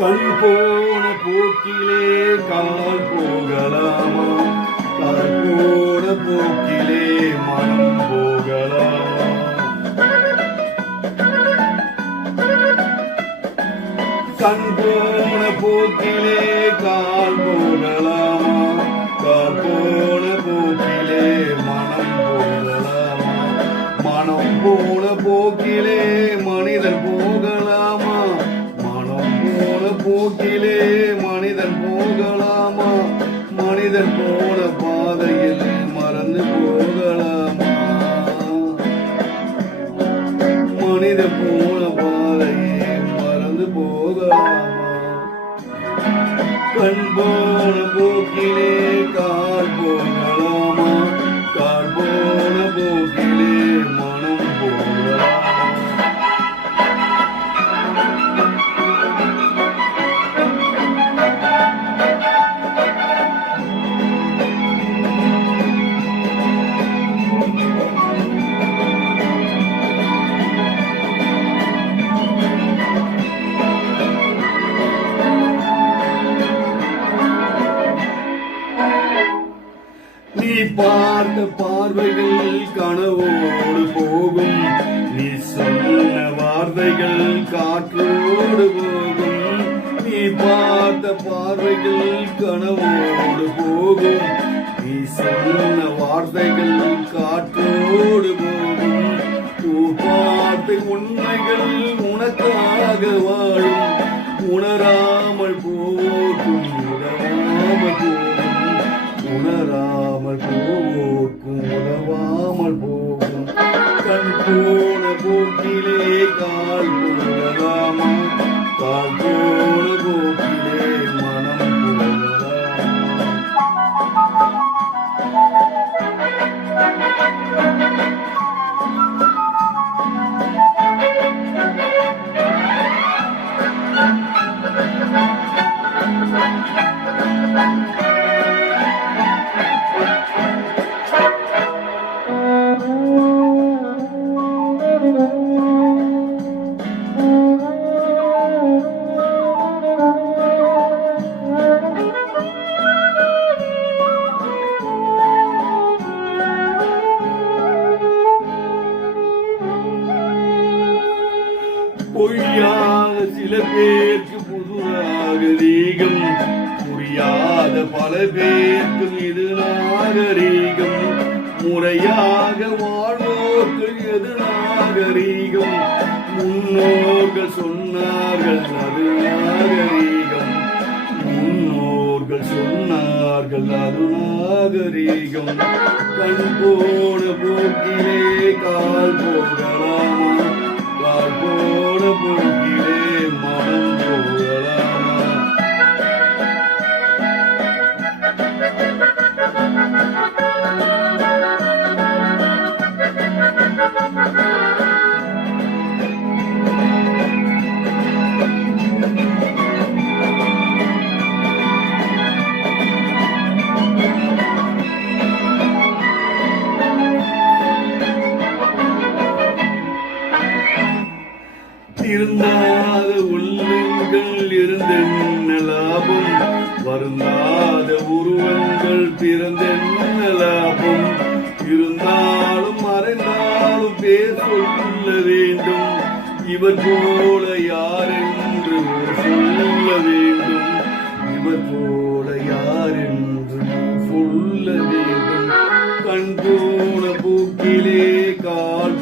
கண் போன போக்கிலே கால் போகலாமா? கால் போன போக்கிலே மனம் போகலாமா? கண் போன போக்கிலே கால் போகலாமா? கால் போன போக்கிலே மனம் போகலாமா? மனம் போன போக்கிலே மனிதன் போகலாமா? மனம் போன போக்கிலே மனிதன் போகலாமா? மனிதன் போன பாதையில் மறந்து போகலாமா? மனிதன் போன பாதையை மறந்து போகலாமா? கண் போன போக்கிலே கால் போகலாமா? கால் போன போக்கிலே மனம் போகலாமா? நீ பார்த்த பார்வைகள் கனவோடு போகும், நீ சொன்ன வார்த்தைகள் காற்றோடு போகும். நீ பார்த்த பார்வைகள் கனவோடு போகும், நீ சொன்ன வார்த்தைகள் காற்றோடு போகும். பார்த்த உண்மைகள் உனக்காக வாழும், உணராமல் போகும் உதவாமல் போகும். உணராமல் போக்கும் உதவாமல் போகும். கண் போன போக்கிலே கால் போகலாமா? கால் போன போக்கிலே மனம் போகலாமா? பொய்யாக சில பேருக்கு புது நாகரீகம், புரியாத பல பேருக்கு இது நாகரீகம். முறையாக வாழ்வோருக்கு எது நாகரீகம்? முன்னோர்கள் சொன்னார்கள் அது நாகரீகம். முன்னோர்கள் சொன்னார்கள் அது நாகரீகம். கண் போன போக்கிலே கால் போகலாமா? கால் போன போக்கிலே மனம் போகலாமா? திருந்தாத உள்ளங்கள் இருந்தென்ன லாபம்? வருந்தாத உருவங்கள் பிறந்தென்ன லாபம்? இருந்தாலும் மறைந்தாலும் பேர் சொல்ல வேண்டும். இவர் போல யார் என்று சொல்ல வேண்டும். இவர் போல யார் என்று சொல்ல வேண்டும். கண் போன போக்கிலே கால்